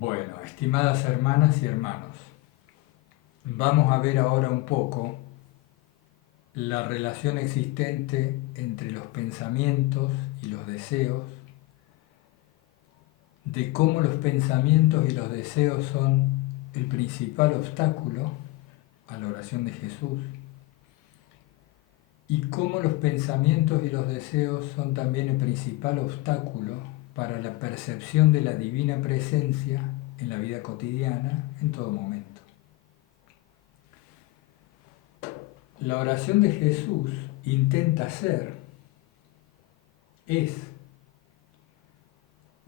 Bueno, estimadas hermanas y hermanos, vamos a ver ahora un poco la relación existente entre los pensamientos y los deseos, de cómo los pensamientos y los deseos son el principal obstáculo a la oración de Jesús y cómo los pensamientos y los deseos son también el principal obstáculo para la percepción de la divina presencia en la vida cotidiana en todo momento. La oración de Jesús intenta ser, es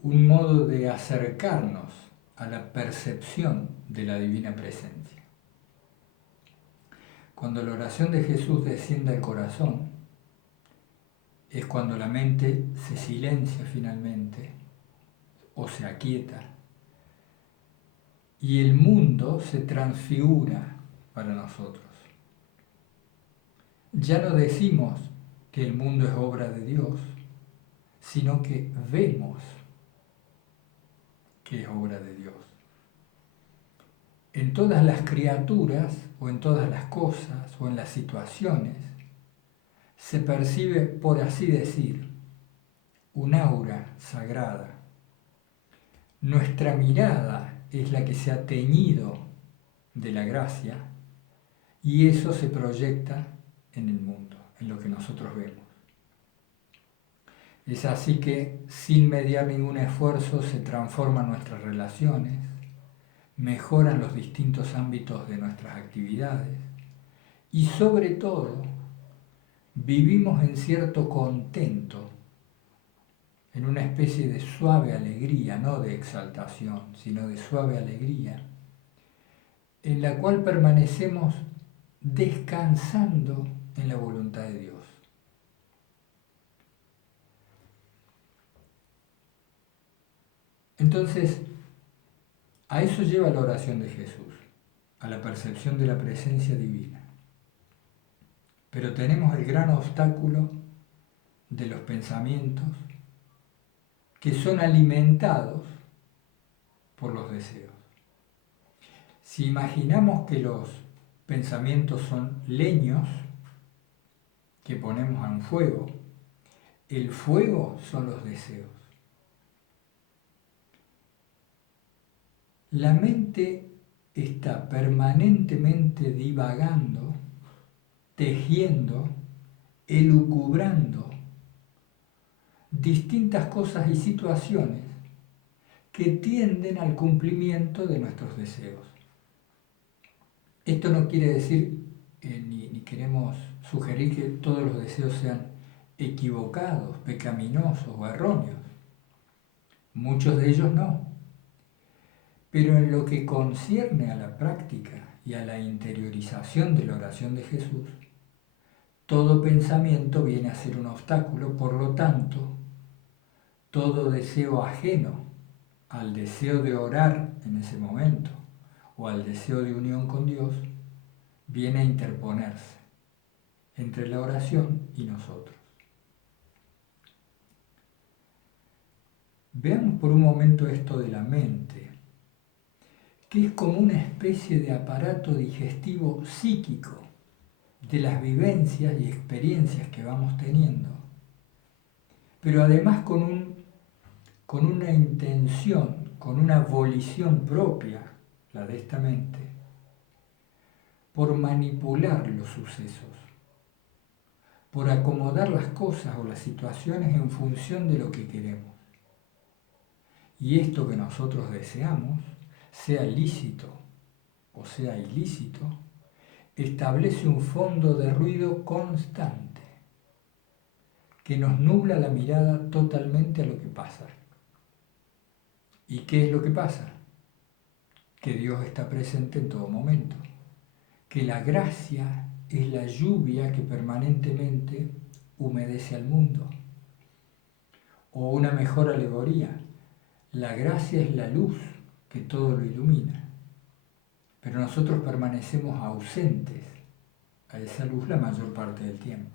un modo de acercarnos a la percepción de la divina presencia. Cuando la oración de Jesús desciende al corazón, es cuando la mente se silencia finalmente o se aquieta y el mundo se transfigura para nosotros. Ya no decimos que el mundo es obra de Dios, sino que vemos que es obra de Dios. En todas las criaturas o en todas las cosas o en las situaciones se percibe, por así decir, un aura sagrada. Nuestra mirada es la que se ha teñido de la gracia y eso se proyecta en el mundo, en lo que nosotros vemos. Es así que, sin mediar ningún esfuerzo, se transforman nuestras relaciones, mejoran los distintos ámbitos de nuestras actividades y, sobre todo, vivimos en cierto contento, en una especie de suave alegría, no de exaltación, sino de suave alegría, en la cual permanecemos descansando en la voluntad de Dios. Entonces, a eso lleva la oración de Jesús, a la percepción de la presencia divina. Pero tenemos el gran obstáculo de los pensamientos que son alimentados por los deseos. Si imaginamos que los pensamientos son leños que ponemos en fuego, el fuego son los deseos. La mente está permanentemente divagando, tejiendo, elucubrando distintas cosas y situaciones que tienden al cumplimiento de nuestros deseos. Esto no quiere decir, ni queremos sugerir que todos los deseos sean equivocados, pecaminosos o erróneos. Muchos de ellos no. Pero en lo que concierne a la práctica y a la interiorización de la oración de Jesús, todo pensamiento viene a ser un obstáculo, por lo tanto, todo deseo ajeno al deseo de orar en ese momento o al deseo de unión con Dios, viene a interponerse entre la oración y nosotros. Veamos por un momento esto de la mente, que es como una especie de aparato digestivo psíquico de las vivencias y experiencias que vamos teniendo, pero además con una intención, con una volición propia, la de esta mente, por manipular los sucesos, por acomodar las cosas o las situaciones en función de lo que queremos. Y esto que nosotros deseamos, sea lícito o sea ilícito, establece un fondo de ruido constante que nos nubla la mirada totalmente a lo que pasa. ¿Y qué es lo que pasa? Que Dios está presente en todo momento, que la gracia es la lluvia que permanentemente humedece al mundo. O una mejor alegoría, la gracia es la luz que todo lo ilumina, pero nosotros permanecemos ausentes a esa luz la mayor parte del tiempo.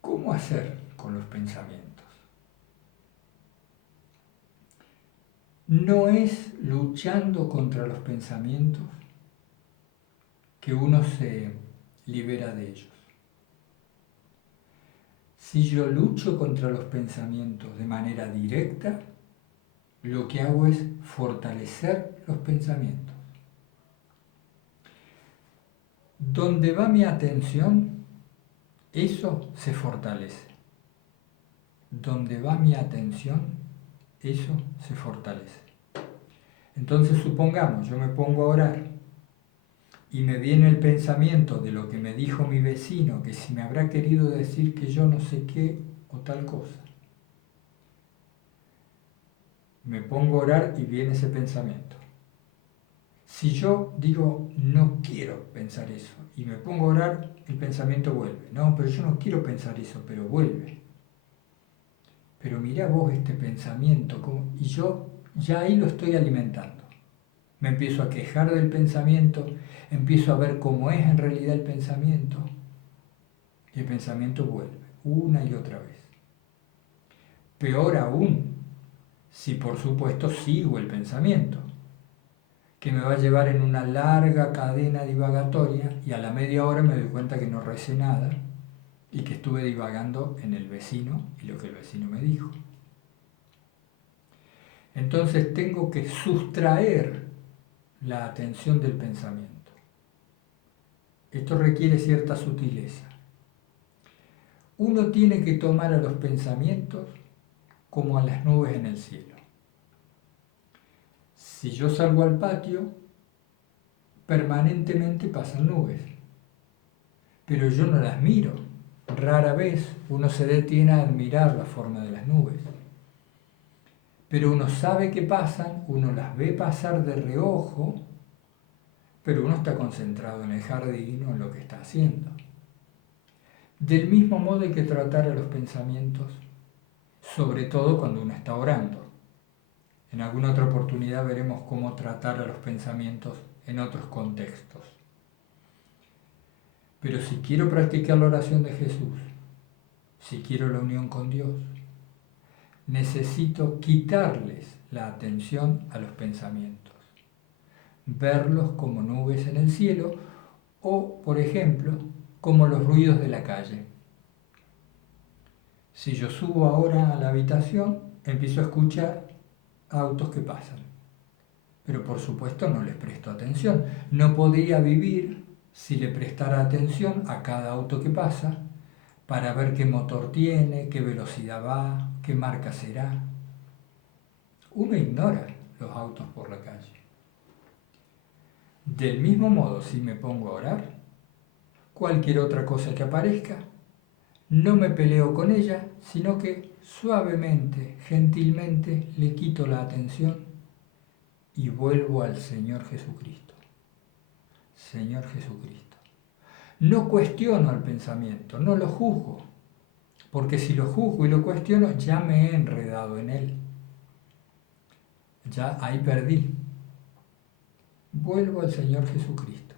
¿Cómo hacer con los pensamientos? no es luchando contra los pensamientos que uno se libera de ellos. Si yo lucho contra los pensamientos de manera directa, lo que hago es fortalecer los pensamientos. Donde va mi atención, eso se fortalece. Donde va mi atención, eso se fortalece. Entonces supongamos, yo me pongo a orar y me viene el pensamiento de lo que me dijo mi vecino, que si me habrá querido decir que yo no sé qué o tal cosa. Me pongo a orar y viene ese pensamiento. Si yo digo, no quiero pensar eso, y me pongo a orar, el pensamiento vuelve. No, pero yo no quiero pensar eso, pero vuelve. Pero mirá vos este pensamiento, y yo ya ahí lo estoy alimentando. Me empiezo a quejar del pensamiento, empiezo a ver cómo es en realidad el pensamiento, y el pensamiento vuelve, una y otra vez. Peor aún, si por supuesto sigo el pensamiento, que me va a llevar en una larga cadena divagatoria y a la media hora me doy cuenta que no recé nada y que estuve divagando en el vecino y lo que el vecino me dijo. Entonces tengo que sustraer la atención del pensamiento. Esto requiere cierta sutileza. Uno tiene que tomar a los pensamientos como a las nubes en el cielo. Si yo salgo al patio, permanentemente pasan nubes, pero yo no las miro. Rara vez uno se detiene a admirar la forma de las nubes. Pero uno sabe que pasan, uno las ve pasar de reojo, pero uno está concentrado en el jardín o en lo que está haciendo. Del mismo modo hay que tratar a los pensamientos, sobre todo cuando uno está orando. En alguna otra oportunidad veremos cómo tratar a los pensamientos en otros contextos. Pero si quiero practicar la oración de Jesús, si quiero la unión con Dios, necesito quitarles la atención a los pensamientos, verlos como nubes en el cielo o, por ejemplo, como los ruidos de la calle. Si yo subo ahora a la habitación, empiezo a escuchar autos que pasan, pero por supuesto no les presto atención. No podría vivir si le prestara atención a cada auto que pasa para ver qué motor tiene, qué velocidad va, qué marca será. Uno ignora los autos por la calle. Del mismo modo, si me pongo a orar, cualquier otra cosa que aparezca, no me peleo con ella, sino que suavemente, gentilmente le quito la atención y vuelvo al Señor Jesucristo. Señor Jesucristo. No cuestiono al pensamiento, no lo juzgo, porque si lo juzgo y lo cuestiono, ya me he enredado en él. Ya ahí perdí. Vuelvo al Señor Jesucristo.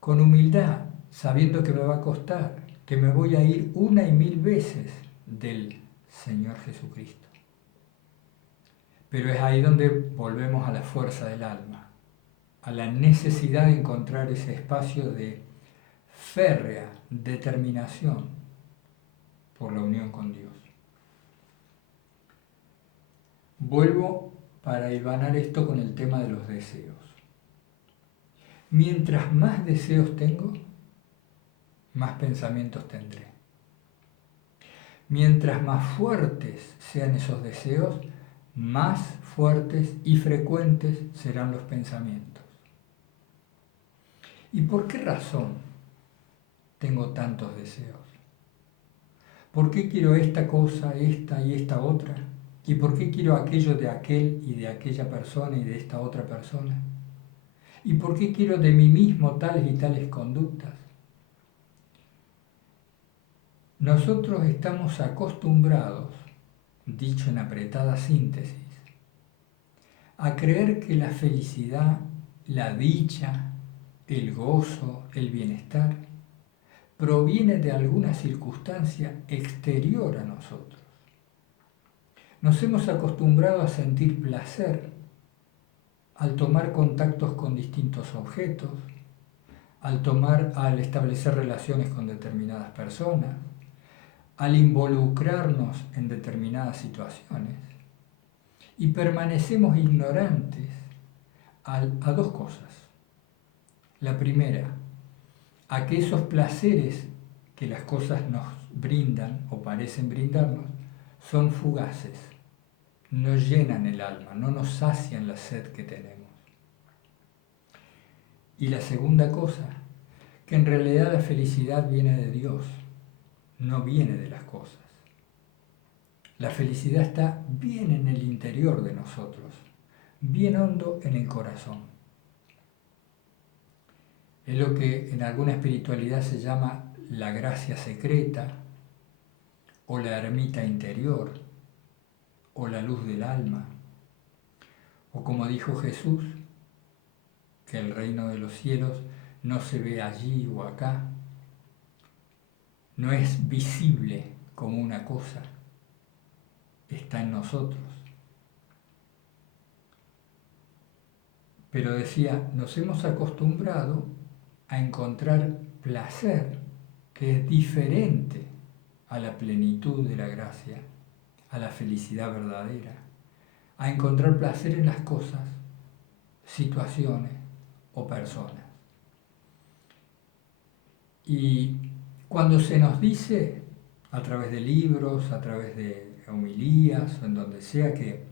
Con humildad, sabiendo que me va a costar, que me voy a ir una y mil veces del Señor Jesucristo. Pero es ahí donde volvemos a la fuerza del alma, a la necesidad de encontrar ese espacio de férrea determinación por la unión con Dios. Vuelvo para hilvanar esto con el tema de los deseos. Mientras más deseos tengo, más pensamientos tendré. Mientras más fuertes sean esos deseos, más fuertes y frecuentes serán los pensamientos. ¿Y por qué razón tengo tantos deseos? ¿Por qué quiero esta cosa, esta y esta otra? ¿Y por qué quiero aquello de aquel y de aquella persona y de esta otra persona? ¿Y por qué quiero de mí mismo tales y tales conductas? Nosotros estamos acostumbrados, dicho en apretada síntesis, a creer que la felicidad, la dicha, el gozo, el bienestar, proviene de alguna circunstancia exterior a nosotros. Nos hemos acostumbrado a sentir placer al tomar contactos con distintos objetos, al establecer relaciones con determinadas personas, al involucrarnos en determinadas situaciones, y permanecemos ignorantes a dos cosas. La primera, a que esos placeres que las cosas nos brindan o parecen brindarnos son fugaces, no llenan el alma, no nos sacian la sed que tenemos. Y la segunda cosa, que en realidad la felicidad viene de Dios, no viene de las cosas. La felicidad está bien en el interior de nosotros, bien hondo en el corazón. Es lo que en alguna espiritualidad se llama la gracia secreta, o la ermita interior, o la luz del alma, o como dijo Jesús, que el reino de los cielos no se ve allí o acá, no es visible como una cosa, está en nosotros. Pero decía, nos hemos acostumbrado a encontrar placer que es diferente a la plenitud de la gracia, a la felicidad verdadera, a encontrar placer en las cosas, situaciones o personas. Y cuando se nos dice, a través de libros, a través de homilías, o en donde sea, que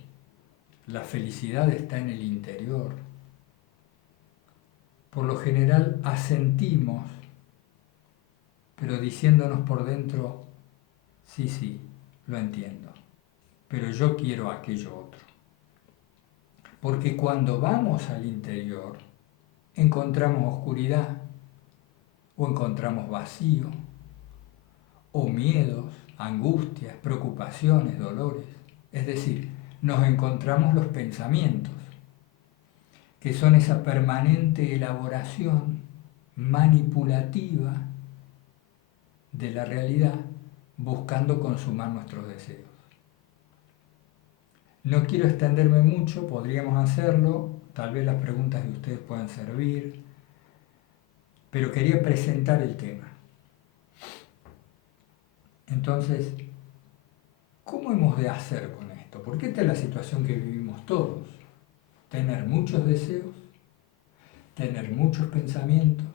la felicidad está en el interior, por lo general asentimos, pero diciéndonos por dentro, sí, lo entiendo, pero yo quiero aquello otro. Porque cuando vamos al interior, encontramos oscuridad, o encontramos vacío, o miedos, angustias, preocupaciones, dolores. Es decir, nos encontramos los pensamientos, que son esa permanente elaboración manipulativa de la realidad, buscando consumar nuestros deseos. No quiero extenderme mucho, podríamos hacerlo, tal vez las preguntas de ustedes puedan servir, pero quería presentar el tema. Entonces, ¿cómo hemos de hacer con esto? Porque esta es la situación que vivimos todos. Tener muchos deseos, tener muchos pensamientos,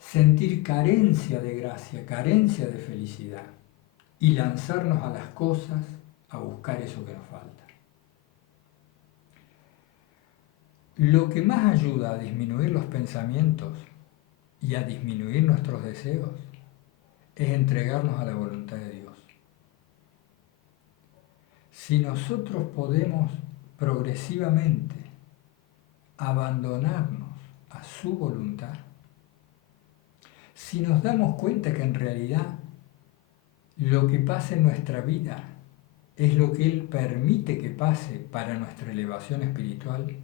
sentir carencia de gracia, carencia de felicidad, y lanzarnos a las cosas a buscar eso que nos falta. Lo que más ayuda a disminuir los pensamientos y a disminuir nuestros deseos es entregarnos a la voluntad de Dios. Si nosotros podemos progresivamente abandonarnos a su voluntad, si nos damos cuenta que en realidad lo que pasa en nuestra vida es lo que Él permite que pase para nuestra elevación espiritual,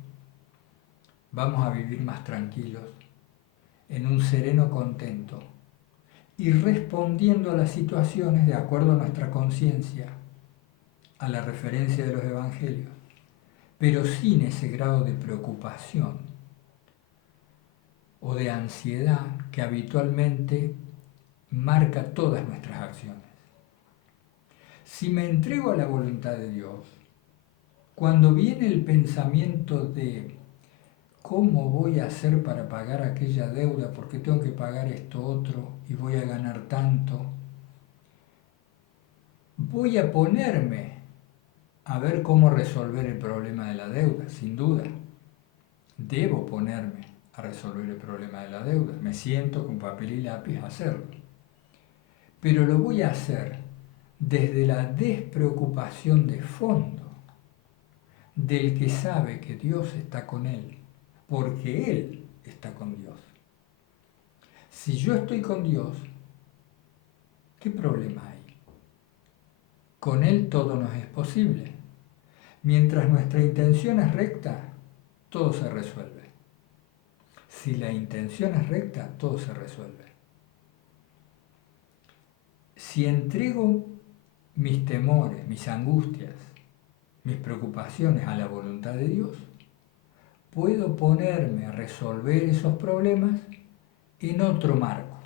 vamos a vivir más tranquilos, en un sereno contento y respondiendo a las situaciones de acuerdo a nuestra conciencia, a la referencia de los evangelios, pero sin ese grado de preocupación o de ansiedad que habitualmente marca todas nuestras acciones. Si me entrego a la voluntad de Dios, cuando viene el pensamiento de ¿cómo voy a hacer para pagar aquella deuda? Porque tengo que pagar esto otro y voy a ganar tanto. Voy a ponerme a ver cómo resolver el problema de la deuda, sin duda. Debo ponerme a resolver el problema de la deuda. Me siento con papel y lápiz a hacerlo. Pero lo voy a hacer desde la despreocupación de fondo del que sabe que Dios está con él, porque Él está con Dios. Si yo estoy con Dios, ¿qué problema hay? Con Él todo nos es posible. Mientras nuestra intención es recta, todo se resuelve. Si la intención es recta, todo se resuelve. Si entrego mis temores, mis angustias, mis preocupaciones a la voluntad de Dios, puedo ponerme a resolver esos problemas en otro marco,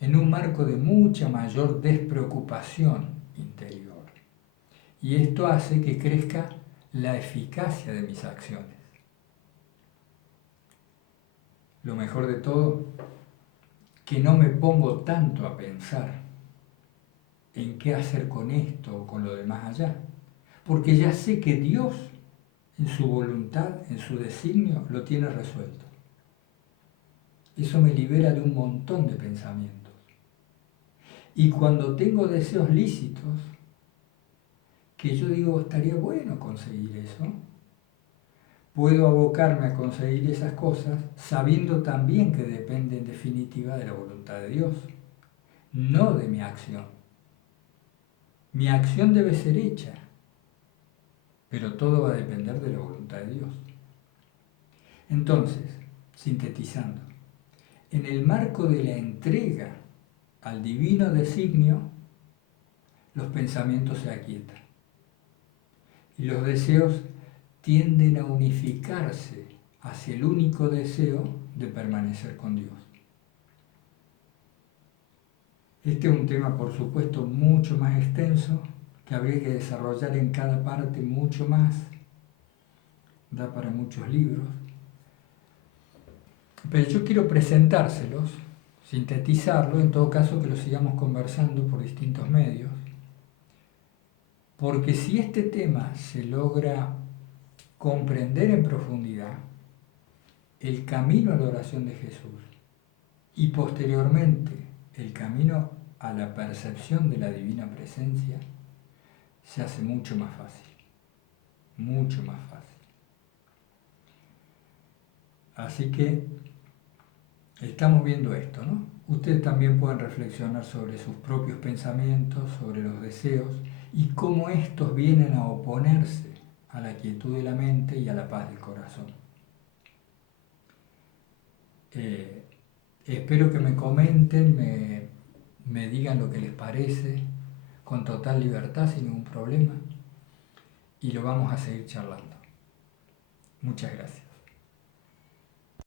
en un marco de mucha mayor despreocupación interior. Y esto hace que crezca la eficacia de mis acciones. Lo mejor de todo, que no me pongo tanto a pensar en qué hacer con esto o con lo demás allá, porque ya sé que Dios, en su voluntad, en su designio, lo tiene resuelto. Eso me libera de un montón de pensamientos. Y cuando tengo deseos lícitos, que yo digo, estaría bueno conseguir eso, puedo abocarme a conseguir esas cosas sabiendo también que depende en definitiva de la voluntad de Dios, no de mi acción. Mi acción debe ser hecha, pero todo va a depender de la voluntad de Dios. Entonces, sintetizando, en el marco de la entrega al divino designio, los pensamientos se aquietan y los deseos tienden a unificarse hacia el único deseo de permanecer con Dios. Este es un tema, por supuesto, mucho más extenso, que habría que desarrollar en cada parte mucho más, da para muchos libros, pero yo quiero presentárselos, sintetizarlo, en todo caso que lo sigamos conversando por distintos medios, porque si este tema se logra comprender en profundidad, el camino a la oración de Jesús y posteriormente el camino a la percepción de la divina presencia se hace mucho más fácil, mucho más fácil. Así que estamos viendo esto, ¿no? Ustedes también pueden reflexionar sobre sus propios pensamientos, sobre los deseos y cómo estos vienen a oponerse a la quietud de la mente y a la paz del corazón. Espero que me comenten, me digan lo que les parece, con total libertad, sin ningún problema, y lo vamos a seguir charlando. Muchas gracias.